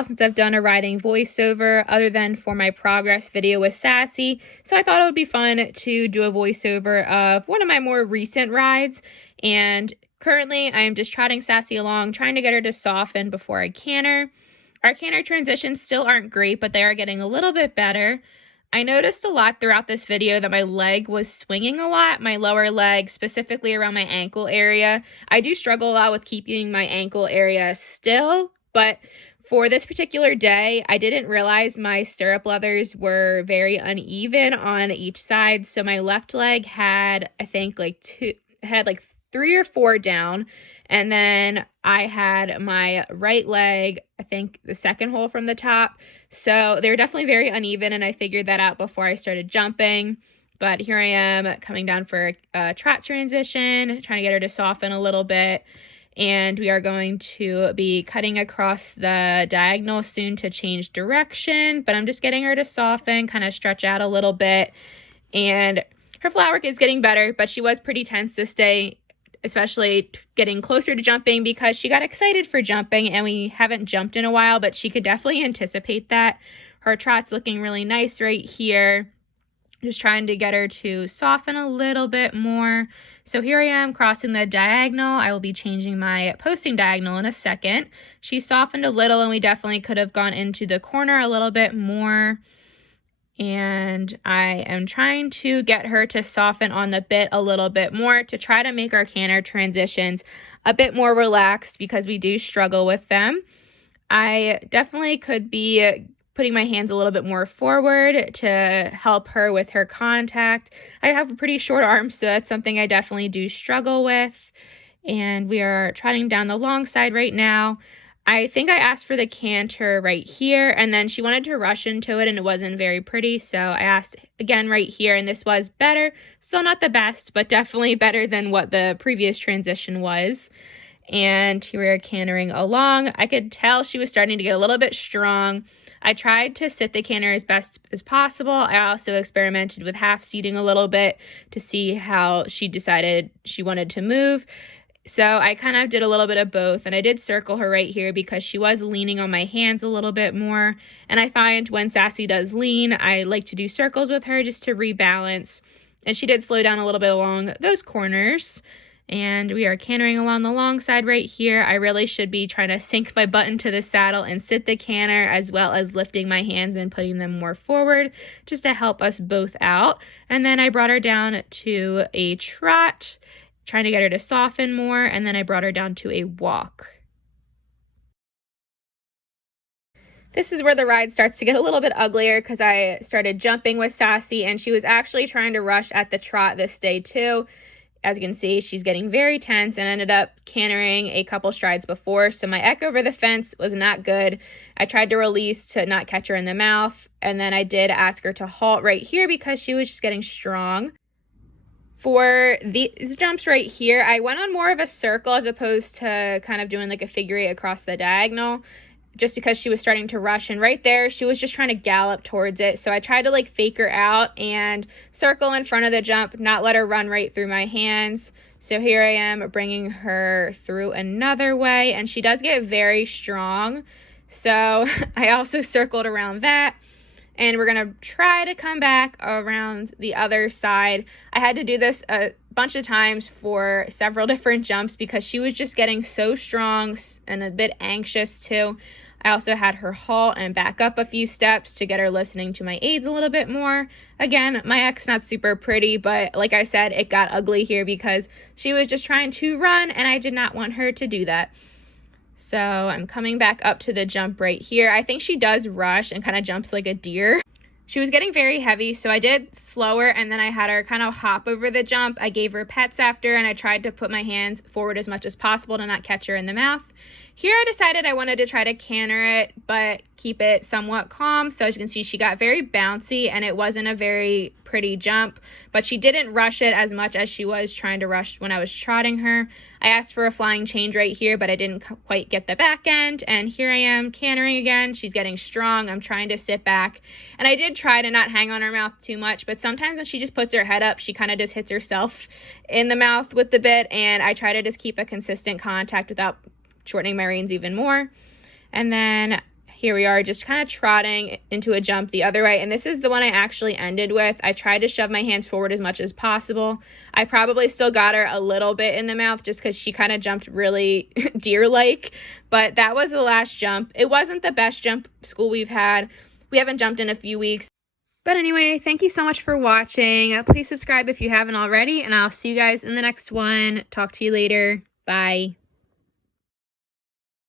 while since I've done a riding voiceover other than for my progress video with Sassy, so I thought it would be fun to do a voiceover of one of my more recent rides. And currently I am just trotting Sassy along, trying to get her to soften before I canter. Our canter transitions still aren't great, but they are getting a little bit better. I noticed a lot throughout this video that my leg was swinging a lot, my lower leg, specifically around my ankle area. I do struggle a lot with keeping my ankle area still, but for this particular day, I didn't realize my stirrup leathers were very uneven on each side. So my left leg had, I think, like 3 or 4 down. And then I had my right leg, I think the second hole from the top. So they were definitely very uneven, and I figured that out before I started jumping. But here I am coming down for a trot transition, trying to get her to soften a little bit. And we are going to be cutting across the diagonal soon to change direction. But I'm just getting her to soften, kind of stretch out a little bit. And her flat work is getting better, but she was pretty tense this day, especially getting closer to jumping because she got excited for jumping, and we haven't jumped in a while, but she could definitely anticipate that. Her trot's looking really nice right here. Just trying to get her to soften a little bit more. So here I am crossing the diagonal. I will be changing my posting diagonal in a second. She softened a little, and we definitely could have gone into the corner a little bit more. And I am trying to get her to soften on the bit a little bit more to try to make our canter transitions a bit more relaxed because we do struggle with them. I definitely could be putting my hands a little bit more forward to help her with her contact. I have pretty short arms, so that's something I definitely do struggle with. And we are trotting down the long side right now. I think I asked for the canter right here, and then she wanted to rush into it, and it wasn't very pretty, so I asked again right here, and this was better. Still not the best, but definitely better than what the previous transition was. And here we are cantering along. I could tell she was starting to get a little bit strong. I tried to sit the canter as best as possible. I also experimented with half seating a little bit to see how she decided she wanted to move. So I kind of did a little bit of both, and I did circle her right here because she was leaning on my hands a little bit more. And I find when Sassy does lean, I like to do circles with her just to rebalance. And she did slow down a little bit along those corners. And we are cantering along the long side right here. I really should be trying to sink my butt into the saddle and sit the canter, as well as lifting my hands and putting them more forward just to help us both out. And then I brought her down to a trot, trying to get her to soften more, and then I brought her down to a walk. This is where the ride starts to get a little bit uglier because I started jumping with Sassy, and she was actually trying to rush at the trot this day too. As you can see, she's getting very tense and ended up cantering a couple strides before, so my eck over the fence was not good. I tried to release to not catch her in the mouth, and then I did ask her to halt right here because she was just getting strong. For these jumps right here, I went on more of a circle as opposed to kind of doing like a figure 8 across the diagonal, just because she was starting to rush. And right there, she was just trying to gallop towards it. So I tried to like fake her out and circle in front of the jump, not let her run right through my hands. So here I am bringing her through another way, and she does get very strong. So I also circled around that. And we're going to try to come back around the other side. I had to do this a bunch of times for several different jumps because she was just getting so strong and a bit anxious too. I also had her halt and back up a few steps to get her listening to my aids a little bit more. Again, my eck's not super pretty, but like I said, it got ugly here because she was just trying to run, and I did not want her to do that. So I'm coming back up to the jump right here. I think she does rush and kind of jumps like a deer. She was getting very heavy, so I did slow her, and then I had her kind of hop over the jump. I gave her pets after, and I tried to put my hands forward as much as possible to not catch her in the mouth. Here I decided I wanted to try to canter it, but keep it somewhat calm. So as you can see, she got very bouncy, and it wasn't a very pretty jump, but she didn't rush it as much as she was trying to rush when I was trotting her. I asked for a flying change right here, but I didn't quite get the back end. And here I am cantering again. She's getting strong. I'm trying to sit back. And I did try to not hang on her mouth too much, but sometimes when she just puts her head up, she kind of just hits herself in the mouth with the bit. And I try to just keep a consistent contact without shortening my reins even more. And then here we are just kind of trotting into a jump the other way. And this is the one I actually ended with. I tried to shove my hands forward as much as possible. I probably still got her a little bit in the mouth just because she kind of jumped really deer-like. But that was the last jump. It wasn't the best jump school we've had. We haven't jumped in a few weeks. But anyway, thank you so much for watching. Please subscribe if you haven't already, and I'll see you guys in the next one. Talk to you later. Bye.